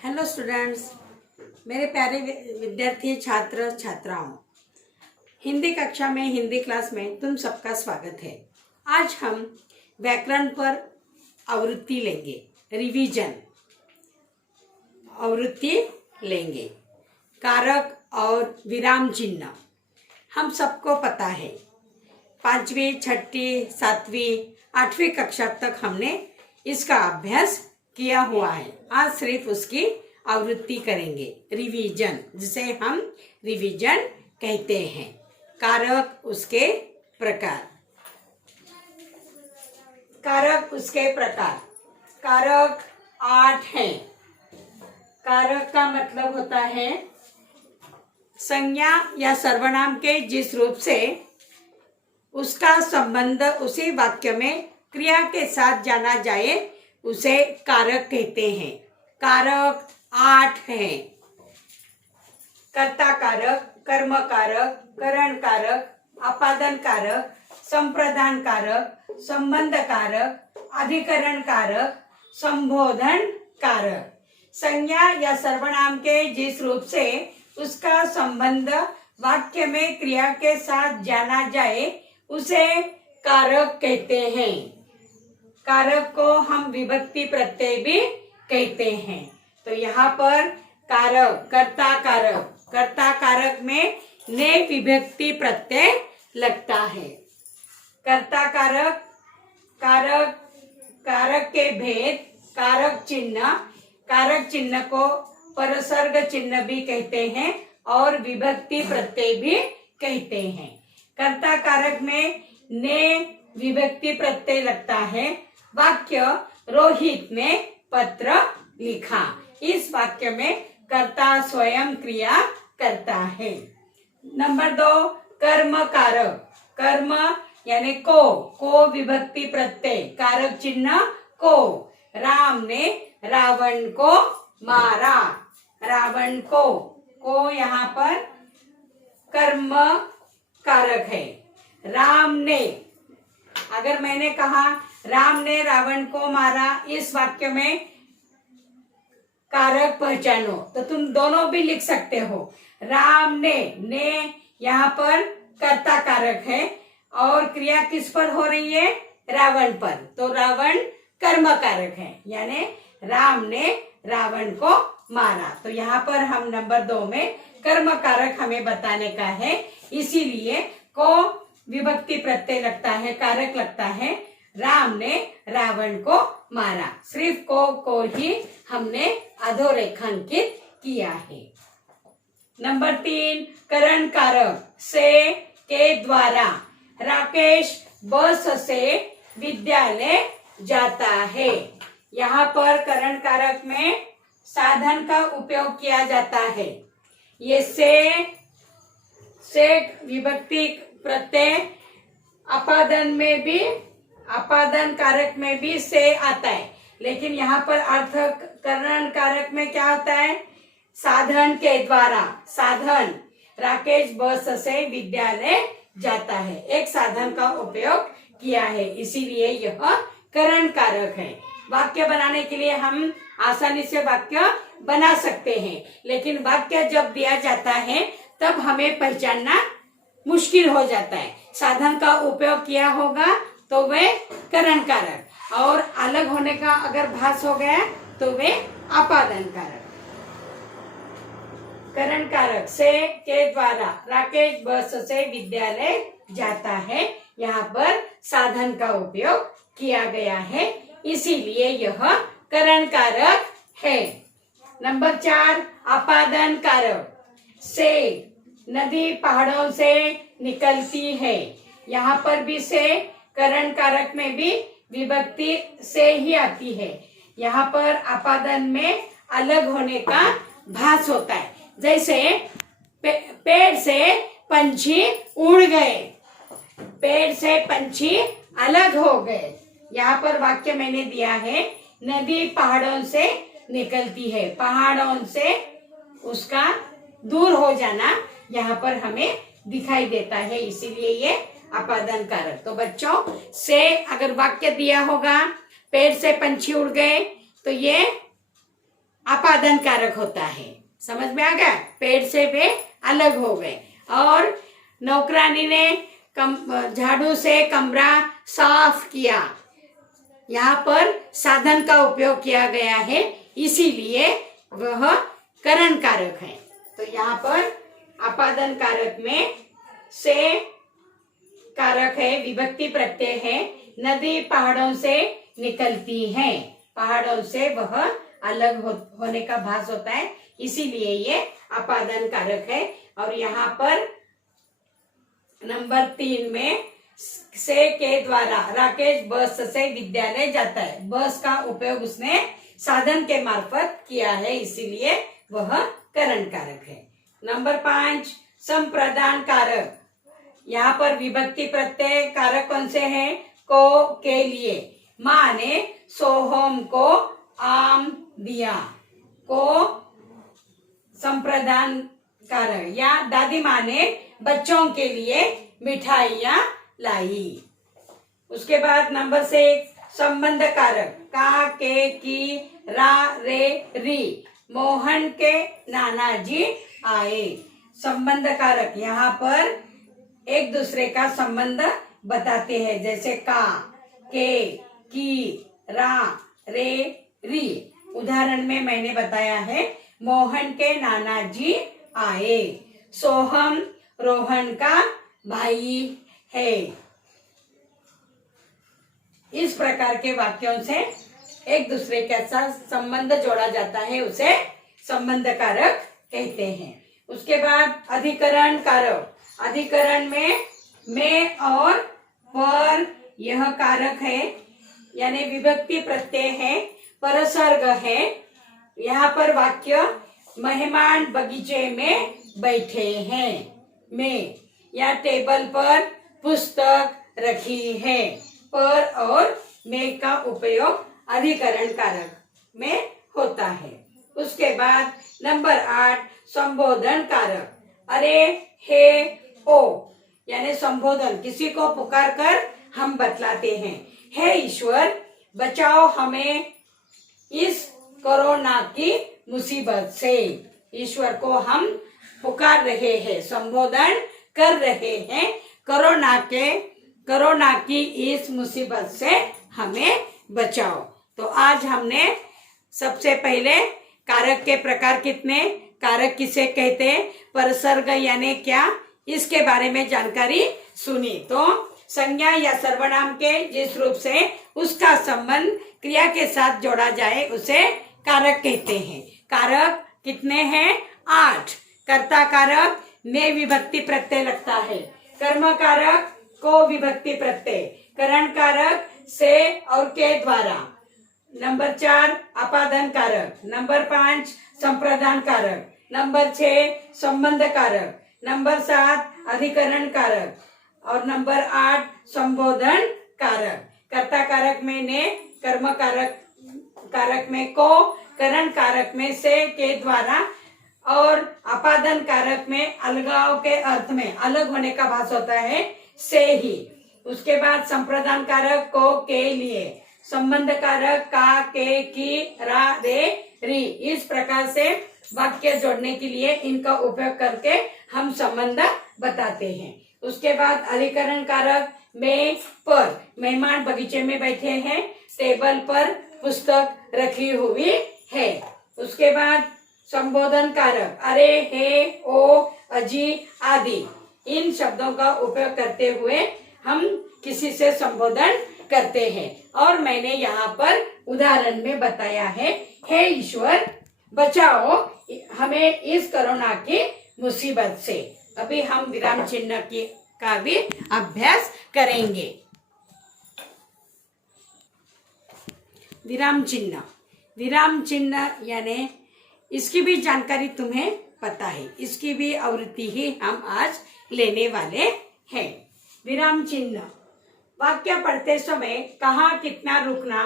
Hello students, मेरे प्यारे विद्यार्थी छात्र छात्राओं, हिंदी कक्षा में हिंदी क्लास में तुम सबका स्वागत है। आज हम व्याकरण पर आवृत्ति लेंगे, रिवीजन आवृत्ति लेंगे। कारक और विराम चिन्ह हम सबको पता है। 5वीं, 6वीं, 7वीं, 8वीं कक्षा तक हमने इसका अभ्यास किया हुआ है। आज सिर्फ उसकी आवृत्ति करेंगे, रिवीजन, जिसे हम रिवीजन कहते हैं। कारक, उसके प्रकार। कारक, उसके प्रकार। कारक 8 हैं। कारक का मतलब होता है संज्ञा या सर्वनाम के जिस रूप से उसका संबंध उसी वाक्य में क्रिया के साथ जाना जाए उसे कारक कहते हैं। कारक 8 हैं। कर्ता कारक, कर्म कारक, करण कारक, अपादन कारक, संप्रदान कारक, संबंध कारक, अधिकरण कारक, संबोधन कारक। संज्ञा या सर्वनाम के जिस रूप से उसका संबंध वाक्य में क्रिया के साथ जाना जाए उसे कारक कहते हैं। कारक को हम विभक्ति प्रत्यय भी कहते हैं। तो यहाँ पर कारक, कर्ता कारक, कर्ता कारक में ने विभक्ति प्रत्यय लगता है। कर्ता कारक, कारक, कारक के भेद, कारक चिन्ह को परसर्ग चिन्ह भी कहते हैं और विभक्ति प्रत्यय भी कहते हैं। कर्ता कारक में ने विभक्ति प्रत्यय लगता है। वाक्य रोहित ने पत्र लिखा। इस वाक्य में कर्ता स्वयं क्रिया करता है। नंबर 2, कर्म कारक। कर्म यानी को विभक्ति प्रत्यय, कारक चिन्ह को। राम ने रावण को मारा। रावण को यहाँ पर कर्म कारक है। राम ने, अगर मैंने कहा राम ने रावण को मारा, इस वाक्य में कारक पहचानो तो तुम दोनों भी लिख सकते हो। राम ने यहाँ पर कर्ता कारक है और क्रिया किस पर हो रही है? रावण पर। तो रावण कर्म कारक है, यानी राम ने रावण को मारा। तो यहाँ पर हम नंबर 2 में कर्म कारक हमें बताने का है, इसीलिए को विभक्ति प्रत्यय लगता है, कारक लगता है। राम ने रावण को मारा। सिर्फ को ही हमने अधोरेखांकित किया है। नंबर 3, करण कारक। से के द्वारा राकेश बस से विद्यालय जाता है। यहाँ पर करण कारक में साधन का उपयोग किया जाता है। ये से विभक्ति प्रत्यय अपादन में भी, अपादन कारक में भी से आता है, लेकिन यहाँ पर अर्थकरण कारक में क्या होता है? साधन के द्वारा। साधन, राकेश बस से विद्यालय जाता है, एक साधन का उपयोग किया है, इसीलिए यह करण कारक है। वाक्य बनाने के लिए हम आसानी से वाक्य बना सकते हैं, लेकिन वाक्य जब दिया जाता है तब हमें पहचानना मुश्किल हो जाता है। साधन का उपयोग किया होगा तो वे करण कारक, और अलग होने का अगर भास हो गया तो वे अपादन कारक। करण कारक से के द्वारा राकेश बस से विद्यालय जाता है, यहाँ पर साधन का उपयोग किया गया है, इसीलिए यह करण कारक है। नंबर 4, अपादन कारक। से नदी पहाड़ों से निकलती है, यहाँ पर भी से करण कारक में भी विभक्ति से ही आती है। यहाँ पर अपादन में अलग होने का भास होता है, जैसे पेड़ से पंछी उड़ गए, पेड़ से पंछी अलग हो गए। यहाँ पर वाक्य मैंने दिया है, नदी पहाड़ों से निकलती है। पहाड़ों से उसका दूर हो जाना यहाँ पर हमें दिखाई देता है, इसीलिए ये अपादन कारक। तो बच्चों, से अगर वाक्य दिया होगा पेड़ से पंछी उड़ गए तो ये अपादन अपादन कारक होता है। समझ में आ गया? पेड़ से वे अलग हो गए। और नौकरानी ने झाड़ू से कमरा साफ किया। यहाँ पर साधन का उपयोग किया गया है, इसीलिए वह करण कारक है। तो यहाँ पर अपादन कारक में से कारक है, विभक्ति प्रत्यय है। नदी पहाड़ों से निकलती है, पहाड़ों से वह अलग होने का भास होता है, इसीलिए ये अपादन कारक है। और यहाँ पर नंबर 3 में से के द्वारा राकेश बस से विद्यालय जाता है। बस का उपयोग उसने साधन के मार्फत किया है, इसीलिए वह करण कारक है। नंबर 5 संप्रदान कारक। यहाँ पर विभक्ति प्रत्यय कारक कौन से हैं? को, के लिए। माँ ने सोहम को आम दिया, को संप्रदान कारक। या दादी माँ ने बच्चों के लिए मिठाइयाँ लाई। उसके बाद नंबर 6 संबंध कारक। का, के, की, रा, रे, री। मोहन के नाना जी आए। संबंध कारक यहाँ पर एक दूसरे का संबंध बताते हैं, जैसे का, के, की, रा, रे, री। उदाहरण में मैंने बताया है, मोहन के नाना जी आए। सोहम रोहन का भाई है। इस प्रकार के वाक्यों से एक दूसरे के साथ संबंध जोड़ा जाता है, उसे संबंध कारक कहते हैं। उसके बाद अधिकरण कारक। अधिकरण में और पर यह कारक है, यानी विभक्ति प्रत्यय है, परसर्ग है। यहाँ पर वाक्य मेहमान बगीचे में बैठे हैं, में, या टेबल पर पुस्तक रखी है। पर और में का उपयोग अधिकरण कारक में होता है। उसके बाद नंबर 8 संबोधन कारक। अरे, हे, ओ, यानी संबोधन, किसी को पुकार कर हम बतलाते हैं। हे ईश्वर, बचाओ हमें इस कोरोना की मुसीबत से। ईश्वर को हम पुकार रहे हैं, संबोधन कर रहे हैं। कोरोना की इस मुसीबत से हमें बचाओ। तो आज हमने सबसे पहले कारक के प्रकार कितने, कारक किसे कहते हैं, परसर्ग यानी क्या, इसके बारे में जानकारी सुनी। तो संज्ञा या सर्वनाम के जिस रूप से उसका संबंध क्रिया के साथ जोड़ा जाए उसे कारक कहते हैं। कारक कितने हैं? 8। कर्ता कारक में विभक्ति प्रत्यय लगता है। कर्म कारक को विभक्ति प्रत्यय। करण कारक से और के द्वारा। नंबर 4 अपादन कारक। नंबर 5 संप्रदान कारक। नंबर 6 संबंध कारक। नंबर 7 अधिकरण कारक। और नंबर 8 संबोधन कारक। कर्ता कारक में ने, कर्म कारक में को, करण कारक में से के द्वारा, और अपादन कारक में अलगाव के अर्थ में अलग होने का भास होता है, से ही। उसके बाद संप्रदान कारक को, के लिए। संबंध कारक का, के, की, रा, रे, री। इस प्रकार से वाक्य जोड़ने के लिए इनका उपयोग करके हम संबंध बताते हैं। उसके बाद अधिकरण कारक में, पर, मेहमान बगीचे में बैठे हैं, टेबल पर पुस्तक रखी हुई है। उसके बाद संबोधन कारक अरे, हे, ओ, अजी आदि। इन शब्दों का उपयोग करते हुए हम किसी से संबोधन करते हैं। और मैंने यहाँ पर उदाहरण में बताया है, हे ईश्वर, बचाओ हमें इस कोरोना की मुसीबत से। अभी हम विराम चिन्ह का भी अभ्यास करेंगे। विराम चिन्ह यानी इसकी भी जानकारी तुम्हें पता है, इसकी भी आवृत्ति ही हम आज लेने वाले हैं। विराम चिन्ह वाक्य पढ़ते समय कहाँ कितना रुकना,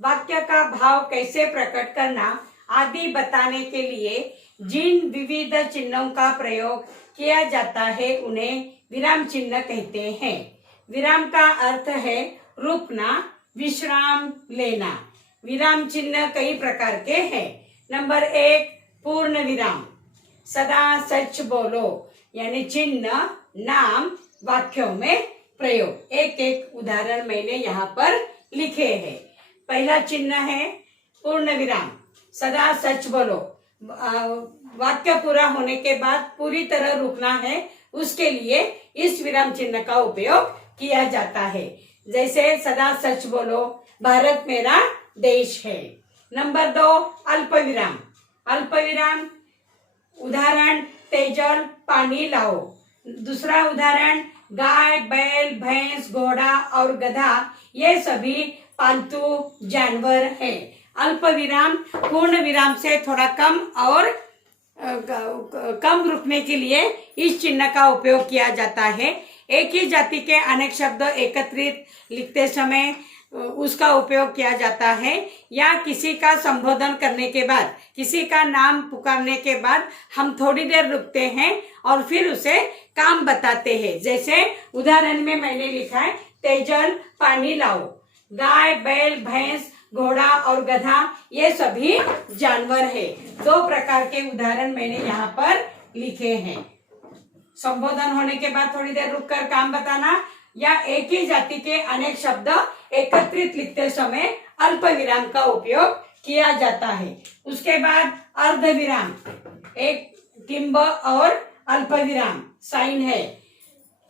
वाक्य का भाव कैसे प्रकट करना आदि बताने के लिए जिन विविध चिन्हों का प्रयोग किया जाता है उन्हें विराम चिन्ह कहते हैं। विराम का अर्थ है रुकना, विश्राम लेना। विराम चिन्ह कई प्रकार के हैं, नंबर 1 पूर्ण विराम, सदा सच बोलो, यानी चिन्ह नाम वाक्यों में प्रयोग। एक एक उदाहरण मैंने यहाँ पर लिखे हैं। पहला चिन्ह है पूर्ण विराम, सदा सच बोलो। वाक्य पूरा होने के बाद पूरी तरह रुकना है, उसके लिए इस विराम चिन्ह का उपयोग किया जाता है। जैसे सदा सच बोलो, भारत मेरा देश है। नंबर 2 अल्प विराम, अल्प विराम उदाहरण तेजल पानी लाओ। दूसरा उदाहरण गाय बैल भैंस घोड़ा और गधा ये सभी पालतू जानवर हैं। अल्प विराम पूर्ण विराम से थोड़ा कम और कम रुकने के लिए इस चिन्ह का उपयोग किया जाता है। एक ही जाति के अनेक शब्द एकत्रित लिखते समय उसका उपयोग किया जाता है, या किसी का संबोधन करने के बाद, किसी का नाम पुकारने के बाद हम थोड़ी देर रुकते हैं और फिर उसे काम बताते हैं। जैसे उदाहरण में मैंने लिखा है तेजल पानी लाओ। गाय बैल भैंस घोड़ा और गधा ये सभी जानवर है। 2 प्रकार के उदाहरण मैंने यहाँ पर लिखे हैं। संबोधन होने के बाद थोड़ी देर रुककर काम बताना, या एक ही जाति के अनेक शब्द एकत्रित लिखते समय अल्प विराम का उपयोग किया जाता है। उसके बाद अर्ध विराम, एक टिम्ब और अल्प विराम साइन है।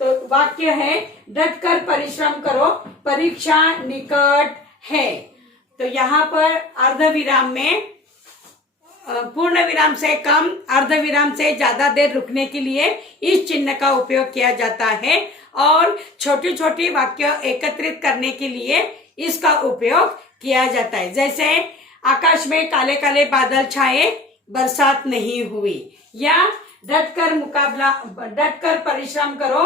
तो वाक्य है डटकर परिश्रम करो, परीक्षा निकट है। तो यहाँ पर अर्ध विराम में पूर्ण विराम से कम, अर्ध विराम से ज्यादा देर रुकने के लिए इस चिन्ह का उपयोग किया जाता है, और छोटी छोटी वाक्य एकत्रित करने के लिए इसका उपयोग किया जाता है। जैसे आकाश में काले काले बादल छाए, बरसात नहीं हुई, या डटकर परिश्रम करो,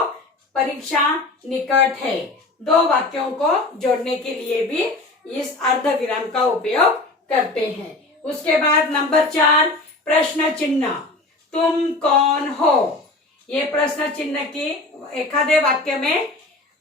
परीक्षा निकट है। 2 वाक्यों को जोड़ने के लिए भी इस अर्ध विराम का उपयोग करते हैं। उसके बाद नंबर 4 प्रश्न चिन्ह, तुम कौन हो। ये प्रश्न चिन्ह की एखादे वाक्य में,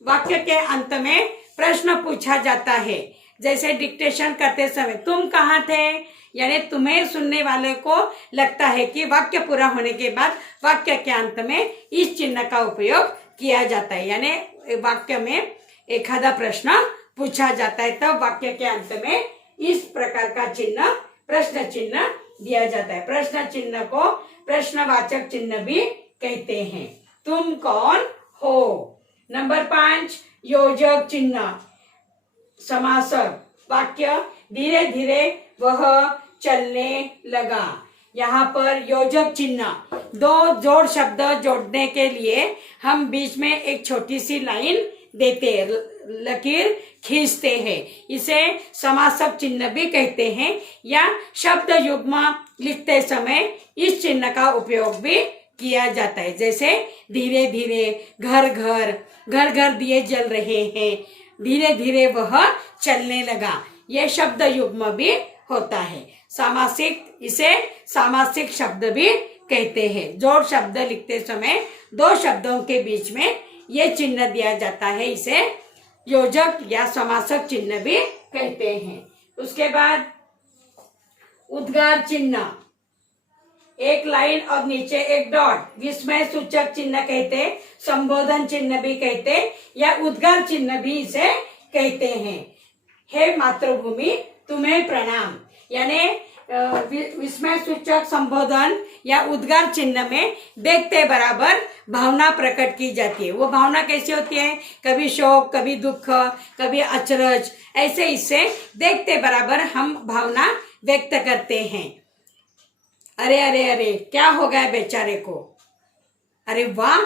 वाक्य के अंत में प्रश्न पूछा जाता है। जैसे डिक्टेशन करते समय तुम कहाँ थे, यानी तुम्हें सुनने वाले को लगता है कि वाक्य पूरा होने के बाद वाक्य के अंत में इस चिन्ह का उपयोग किया जाता है। यानी वाक्य में एखादा प्रश्न पूछा जाता है, तब वाक्य के अंत में इस प्रकार का चिन्ह प्रश्न चिन्ह दिया जाता है। प्रश्न चिन्ह को प्रश्नवाचक चिन्ह भी कहते हैं। तुम कौन हो। नंबर 5 योजक चिन्ह, समासक वाक्य धीरे धीरे वह चलने लगा। यहाँ पर योजक चिन्ह, 2 जोड़ शब्द जोड़ने के लिए हम बीच में एक छोटी सी लाइन देते हैं, लकीर खींचते हैं। इसे समासक चिन्ह भी कहते हैं, या शब्द युग्म लिखते समय इस चिन्ह का उपयोग भी किया जाता है। जैसे धीरे धीरे, घर घर, घर घर दिए जल रहे हैं, धीरे धीरे वह चलने लगा, यह शब्द युग्म भी होता है। सामासिक, इसे सामासिक शब्द भी कहते हैं। जोड़ शब्द लिखते समय 2 शब्दों के बीच में ये चिन्ह दिया जाता है, इसे योजक या समासक चिन्ह भी कहते हैं। उसके बाद उद्गार चिन्ह, एक लाइन और नीचे एक डॉट, विस्मय सूचक चिन्ह कहते, संबोधन चिन्ह भी कहते, या उद्गार चिन्ह भी इसे कहते हैं। हे मातृभूमि तुम्हें प्रणाम, यानी विस्मय सूचक संबोधन या उद्गार चिन्ह में देखते बराबर भावना प्रकट की जाती है। वो भावना कैसी होती है, कभी शोक, कभी दुख, कभी अचरज, ऐसे इससे देखते बराबर हम भावना व्यक्त करते हैं। अरे अरे अरे क्या हो गया बेचारे को, अरे वाह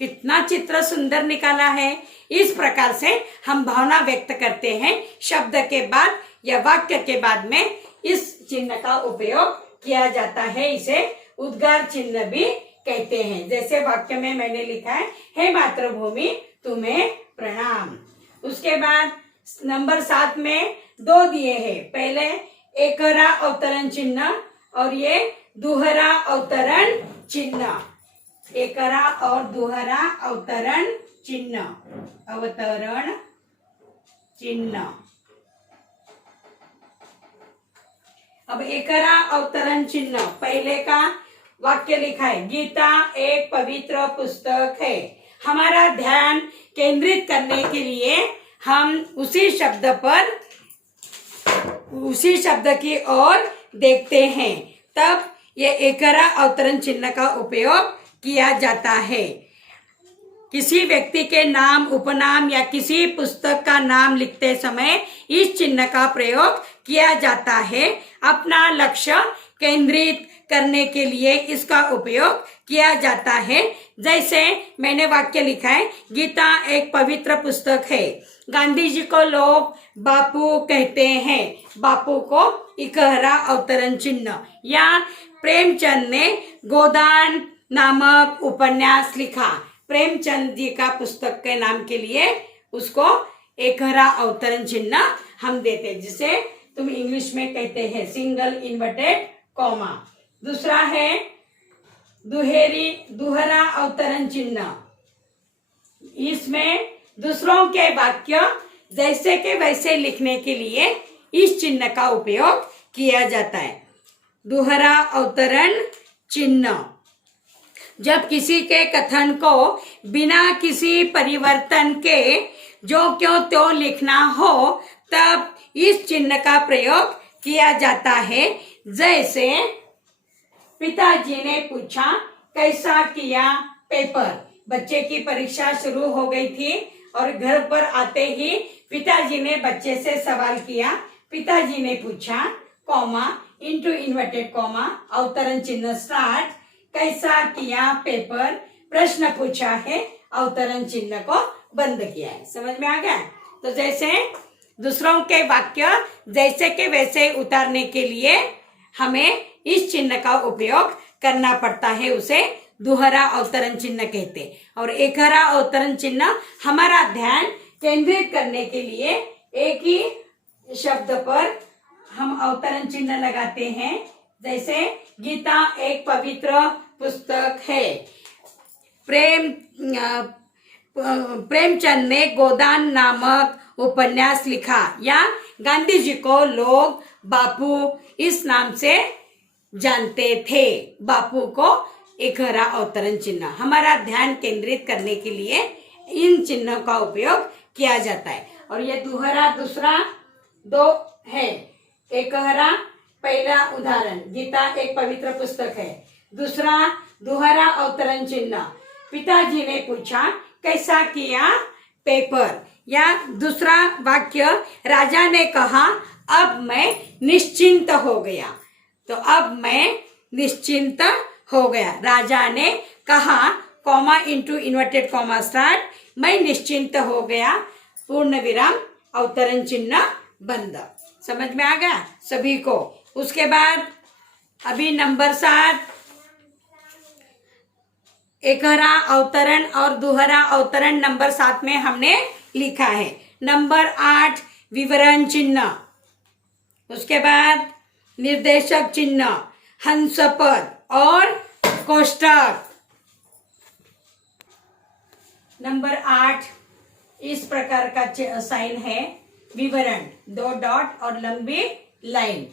कितना चित्र सुंदर निकाला है। इस प्रकार से हम भावना व्यक्त करते हैं। शब्द के बाद या वाक्य के बाद में इस चिन्ह का उपयोग किया जाता है, इसे उद्गार चिन्ह भी कहते हैं। जैसे वाक्य में मैंने लिखा है, हे मातृभूमि तुम्हें प्रणाम। उसके बाद नंबर 7 में 2 दिए हैं। पहले एकहरा अवतरण चिन्ह और ये दुहरा अवतरण चिन्ह, एकहरा और दुहरा अवतरण चिन्ह, अवतरण चिन्ह। अब एकरा अवतरण चिन्ह, पहले का वाक्य लिखा है, गीता एक पवित्र पुस्तक है। हमारा ध्यान केंद्रित करने के लिए हम उसी शब्द की ओर देखते हैं, तब ये एकरा अवतरण चिन्ह का उपयोग किया जाता है। किसी व्यक्ति के नाम, उपनाम या किसी पुस्तक का नाम लिखते समय इस चिन्ह का प्रयोग किया जाता है। अपना लक्ष्य केंद्रित करने के लिए इसका उपयोग किया जाता है। जैसे मैंने वाक्य लिखा है, गीता एक पवित्र पुस्तक है। गांधी जी को लोग बापू कहते हैं। बापू को इकहरा अवतरण चिन्ह। या प्रेमचंद ने गोदान नामक उपन्यास लिखा। प्रेमचंद जी का पुस्तक के नाम के लिए उसको एकहरा अवतरण चिन्ह हम देते, जिसे तुम इंग्लिश में कहते हैं सिंगल इन्वर्टेड कॉमा। दूसरा है दोहरा अवतरण चिन्ह। इसमें दूसरों के वाक्य जैसे के वैसे लिखने के लिए इस चिन्ह का उपयोग किया जाता है। दोहरा अवतरण चिन्ह जब किसी के कथन को बिना किसी परिवर्तन के जो क्यों त्यों लिखना हो, तब इस चिन्ह का प्रयोग किया जाता है। जैसे पिताजी ने पूछा, कैसा किया पेपर। बच्चे की परीक्षा शुरू हो गई थी और घर पर आते ही पिताजी ने बच्चे से सवाल किया। पिताजी ने पूछा, कॉमा इनटू इन्वर्टेड कॉमा अवतरण चिन्ह स्टार्ट, कैसा किया पेपर, प्रश्न पूछा है, अवतरण चिन्ह को बंद किया है। समझ में आ गया। तो जैसे दूसरों के वाक्य जैसे के वैसे उतारने के लिए हमें इस चिन्ह का उपयोग करना पड़ता है, उसे दोहरा अवतरण चिन्ह कहते। और एकहरा अवतरण चिन्ह हमारा ध्यान केंद्रित करने के लिए एक ही शब्द पर हम अवतरण चिन्ह लगाते हैं। जैसे गीता एक पवित्र पुस्तक है। प्रेमचंद ने गोदान नामक उपन्यास लिखा। या गांधी जी को लोग बापू इस नाम से जानते थे। बापू को एकहरा अवतरण चिन्ह। हमारा ध्यान केंद्रित करने के लिए इन चिन्हों का उपयोग किया जाता है। और ये दोहरा दूसरा दो है। एकहरा पहला उदाहरण, गीता एक पवित्र पुस्तक है। दूसरा दोहरा अवतरण चिन्ह, पिताजी ने पूछा, कैसा किया पेपर। या दूसरा वाक्य, राजा ने कहा, अब मैं निश्चिंत हो गया। तो अब मैं निश्चिंत हो गया। राजा ने कहा, comma into inverted comma start, मैं निश्चिंत हो गया, पूर्ण विराम अवतरण चिन्ह बंद। समझ में आ गया सभी को। उसके बाद अभी नंबर 7 एकहरा अवतरण और दोहरा अवतरण नंबर 7 में हमने लिखा है। नंबर 8 विवरण चिन्ह। उसके बाद निर्देशक चिन्ह, हंसपद और कोष्ठक। नंबर 8 इस प्रकार का साइन है, विवरण, 2 डॉट और लंबी लाइन।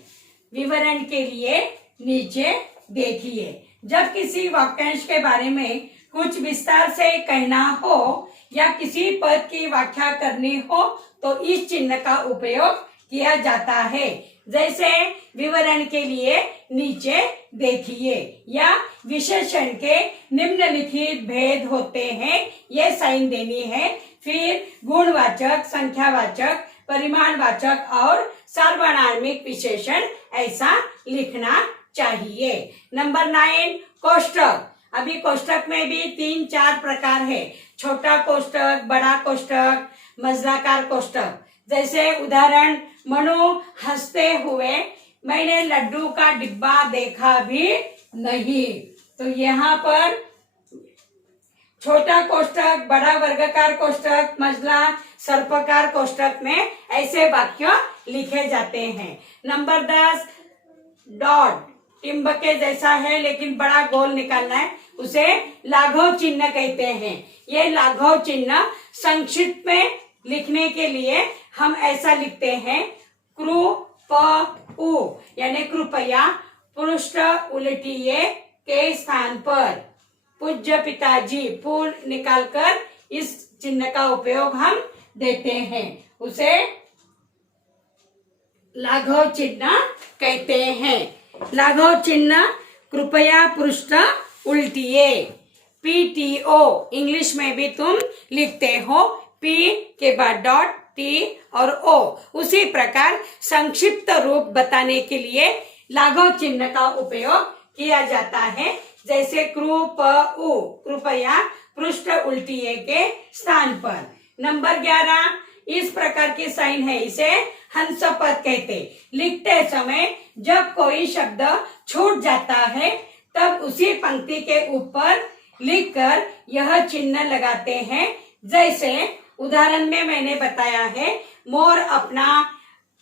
विवरण के लिए नीचे देखिए। जब किसी वाक्यांश के बारे में कुछ विस्तार से कहना हो या किसी पद की व्याख्या करनी हो तो इस चिन्ह का उपयोग किया जाता है। जैसे विवरण के लिए नीचे देखिए। या विशेषण के निम्नलिखित भेद होते हैं, ये साइन देनी है। फिर गुणवाचक, संख्यावाचक, परिमाणवाचक और सार्वनामिक विशेषण ऐसा लिखना चाहिए। नंबर 9 कोष्ठक। अभी कोष्ठक में भी 3-4 प्रकार है। छोटा कोष्ठक, बड़ा कोष्ठक, मजलाकार कोष्ठक। जैसे उदाहरण, मनु हंसते हुए, मैंने लड्डू का डिब्बा देखा भी नहीं। तो यहाँ पर छोटा कोष्ठक, बड़ा वर्गाकार कोष्ठक, मजला सर्पाकार कोष्ठक में ऐसे वाक्य लिखे जाते हैं। नंबर 10 डॉट, टिम्ब के जैसा है लेकिन बड़ा गोल निकालना है, उसे लाघव चिन्ह कहते हैं। ये लाघव चिन्ह संक्षिप्त में लिखने के लिए हम ऐसा लिखते हैं, कृ प उ यानी कृपया पृष्ठ उल्टिए के स्थान पर पूज्य पिताजी पूर्ण निकालकर इस चिन्ह का उपयोग हम देते हैं, उसे लाघव चिन्ह कहते हैं। लाघव चिन्ह कृपया पृष्ठ उल्टिए, PTO इंग्लिश में भी तुम लिखते हो, P के बाद डॉट, T और O। उसी प्रकार संक्षिप्त रूप बताने के लिए लाघव चिन्ह का उपयोग किया जाता है, जैसे कृपउ कृपया पृष्ठ उल्टिए के स्थान पर। नंबर 11 इस प्रकार की साइन है, इसे हंस पद कहते। लिखते समय जब कोई शब्द छूट जाता है तब उसी पंक्ति के ऊपर लिखकर यह चिन्ह लगाते हैं। जैसे उदाहरण में मैंने बताया है, मोर अपना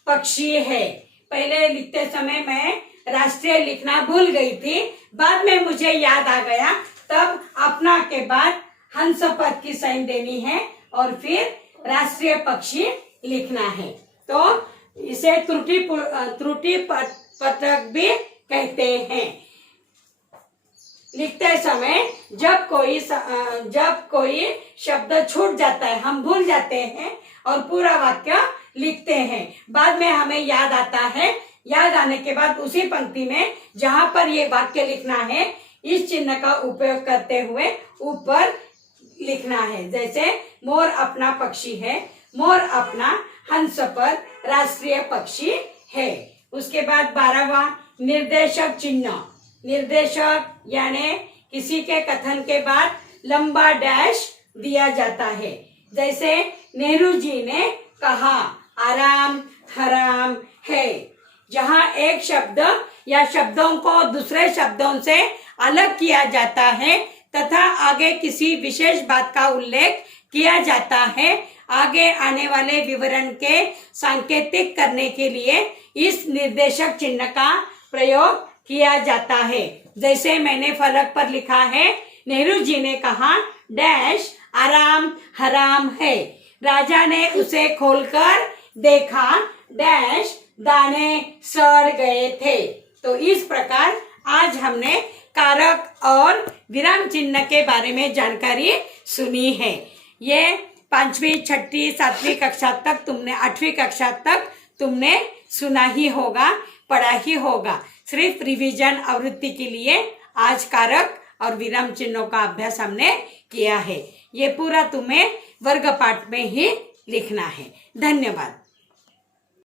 पक्षी है। पहले लिखते समय मैं राष्ट्रीय लिखना भूल गई थी, बाद में मुझे याद आ गया, तब अपना के बाद हंस पद की साइन देनी है और फिर राष्ट्रीय पक्षी लिखना है। तो इसे त्रुटि पत्रक भी कहते हैं। लिखते समय जब कोई शब्द छूट जाता है, हम भूल जाते हैं और पूरा वाक्य लिखते हैं, बाद में हमें याद आता है, याद आने के बाद उसी पंक्ति में जहां पर ये वाक्य लिखना है, इस चिन्ह का उपयोग करते हुए ऊपर लिखना है। जैसे मोर अपना पक्षी है, मोर अपना हंस पर राष्ट्रीय पक्षी है। उसके बाद 12वां निर्देशक चिन्ह। निर्देशक यानी किसी के कथन के बाद लंबा डैश दिया जाता है। जैसे नेहरू जी ने कहा, आराम हराम है। जहां एक शब्द या शब्दों को दूसरे शब्दों से अलग किया जाता है तथा आगे किसी विशेष बात का उल्लेख किया जाता है, आगे आने वाले विवरण के सांकेतिक करने के लिए इस निर्देशक चिन्ह का प्रयोग किया जाता है। जैसे मैंने फलक पर लिखा है, नेहरू जी ने कहा डैश आराम हराम है। राजा ने उसे खोलकर देखा डैश दाने सड़ गए थे। तो इस प्रकार आज हमने कारक और विराम चिन्ह के बारे में जानकारी सुनी है। ये 5वीं, 6ठी, 7वीं कक्षा तक तुमने 8वीं कक्षा तक तुमने सुना ही होगा, पढ़ा ही होगा। सिर्फ रिवीजन आवृत्ति के लिए आज कारक और विराम चिन्हों का अभ्यास हमने किया है। ये पूरा तुम्हें वर्ग पाठ में ही लिखना है। धन्यवाद।